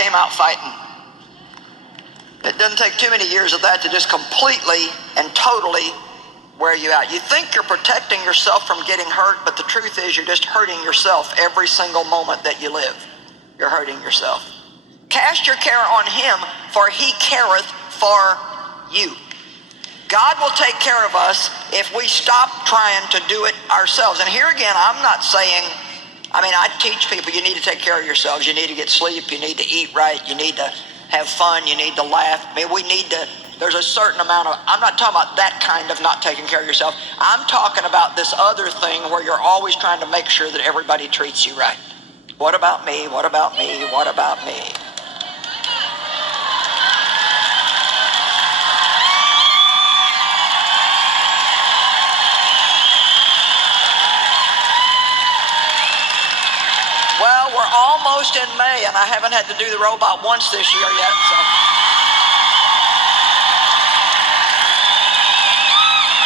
came out fighting. It doesn't take too many years of that to just completely and totally wear you out. You think you're protecting yourself from getting hurt, but the truth is you're just hurting yourself every single moment that you live. You're hurting yourself. Cast your care on him, for he careth for you. God will take care of us if we stop trying to do it ourselves. And here again, I'm not saying, I teach people you need to take care of yourselves. You need to get sleep. You need to eat right. You need to have fun. You need to laugh. There's a certain amount of, I'm not talking about that kind of not taking care of yourself. I'm talking about this other thing where you're always trying to make sure that everybody treats you right. What about me? What about me? What about me? Well, we're almost in May, and I haven't had to do the robot once this year yet, so.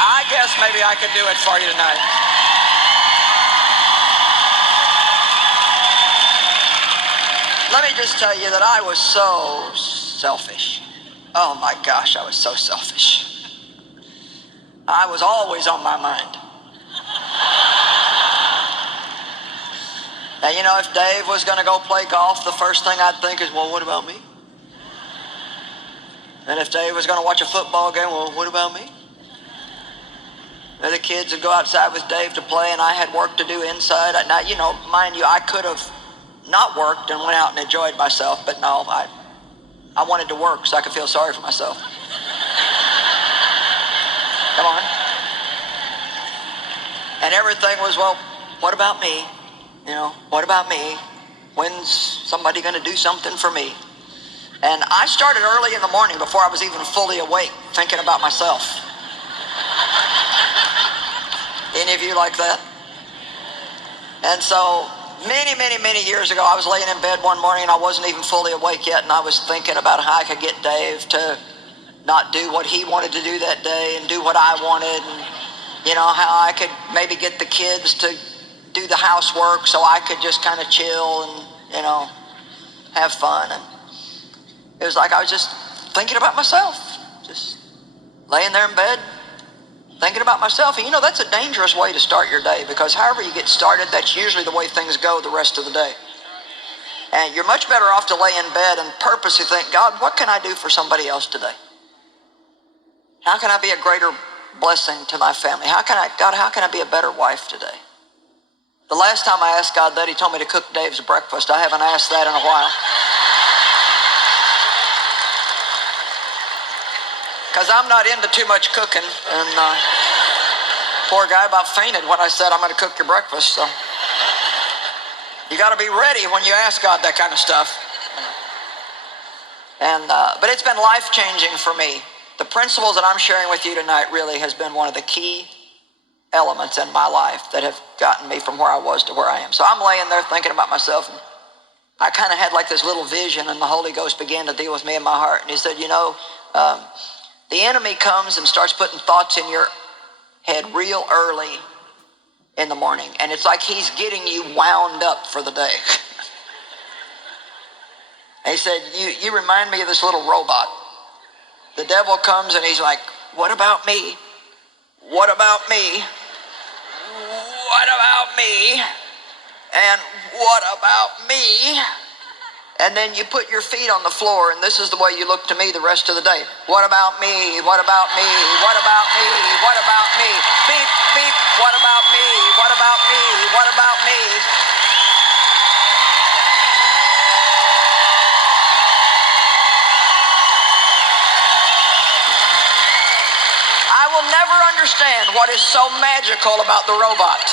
I guess maybe I could do it for you tonight. Let me just tell you that I was so selfish. Oh my gosh, I was so selfish. I was always on my mind. Now, if Dave was going to go play golf, the first thing I'd think is, well, what about me? And if Dave was going to watch a football game, well, what about me? And the kids would go outside with Dave to play, and I had work to do inside. Now, mind you, I could have not worked and went out and enjoyed myself, but no, I wanted to work so I could feel sorry for myself. Come on. And everything was, well, what about me? What about me? When's somebody going to do something for me? And I started early in the morning before I was even fully awake, thinking about myself. Any of you like that? And so many, many, many years ago, I was laying in bed one morning and I wasn't even fully awake yet, and I was thinking about how I could get Dave to not do what he wanted to do that day and do what I wanted, and how I could maybe get the kids to do the housework so I could just kind of chill and have fun. And it was like I was just thinking about myself, just laying there in bed thinking about myself. And that's a dangerous way to start your day, because however you get started, that's usually the way things go the rest of the day. And you're much better off to lay in bed and purposely think, God, what can I do for somebody else today? How can I be a greater blessing to my family? God, how can I be a better wife today? The last time I asked God that, he told me to cook Dave's breakfast. I haven't asked that in a while. Because I'm not into too much cooking. And poor guy about fainted when I said I'm going to cook your breakfast. So you got to be ready when you ask God that kind of stuff. And but it's been life-changing for me. The principles that I'm sharing with you tonight really has been one of the key elements in my life that have gotten me from where I was to where I am. So I'm laying there thinking about myself, and I kind of had like this little vision, and the Holy Ghost began to deal with me in my heart. And he said, the enemy comes and starts putting thoughts in your head real early in the morning, and it's like he's getting you wound up for the day. And he said, you remind me of this little robot. The devil comes and he's like, what about me? What about me? What about me? And what about me? And then you put your feet on the floor, and this is the way you look to me the rest of the day. What about me? What about me? What about me? What about me? Beep, beep. What about me? What about me? What about me? I will never understand what is so magical about the robot.